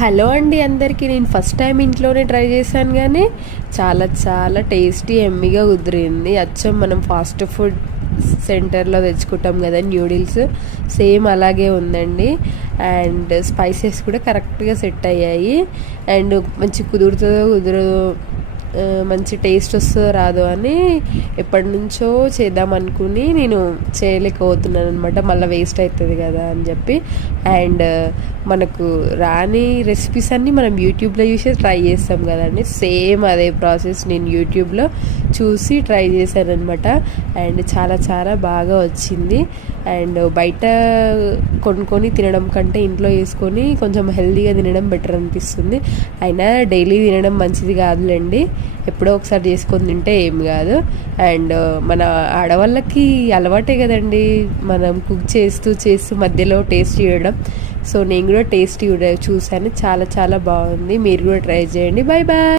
Hello అండి అందరికీ. నేను ఫస్ట్ టైం ఇంట్లోనే ట్రై చేశాను కానీ చాలా చాలా టేస్టీ ఎమ్మిగా కుదిరింది. అచ్చం మనం ఫాస్ట్ ఫుడ్ సెంటర్లో తెచ్చుకుంటాం కదా న్యూడిల్స్, సేమ్ అలాగే ఉందండి. అండ్ స్పైసెస్ కూడా కరెక్ట్గా సెట్ అయ్యాయి. అండ్ మంచి కుదురుతుందో కుదరదో, మంచి టేస్ట్ వస్తుందో రాదో అని ఎప్పటి నుంచో చేద్దాం అనుకుని నేను చేయలేకపోతున్నాను అనమాట. మళ్ళీ వేస్ట్ అవుతుంది కదా అని చెప్పి. అండ్ మనకు రాని రెసిపీస్ అన్నీ మనం యూట్యూబ్లో చూసి ట్రై చేస్తాం కదండి, సేమ్ అదే ప్రాసెస్ నేను యూట్యూబ్లో చూసి ట్రై చేశాను అనమాట. అండ్ చాలా చాలా బాగా వచ్చింది. అండ్ బయట కొనుక్కొని తినడం కంటే ఇంట్లో వేసుకొని కొంచెం హెల్తీగా తినడం బెటర్ అనిపిస్తుంది. అయినా డైలీ తినడం మంచిది కాదులేండి, ఎప్పుడో ఒకసారి చేసుకొని తింటే ఏం కాదు. అండ్ మన ఆడవాళ్ళకి అలవాటే కదండి మనం కుక్ చేస్తూ చేస్తూ మధ్యలో టేస్ట్ చేయడం. సో నేను కూడా టేస్ట్ చూశాను, చాలా చాలా బాగుంది. మీరు కూడా ట్రై చేయండి. Bye bye.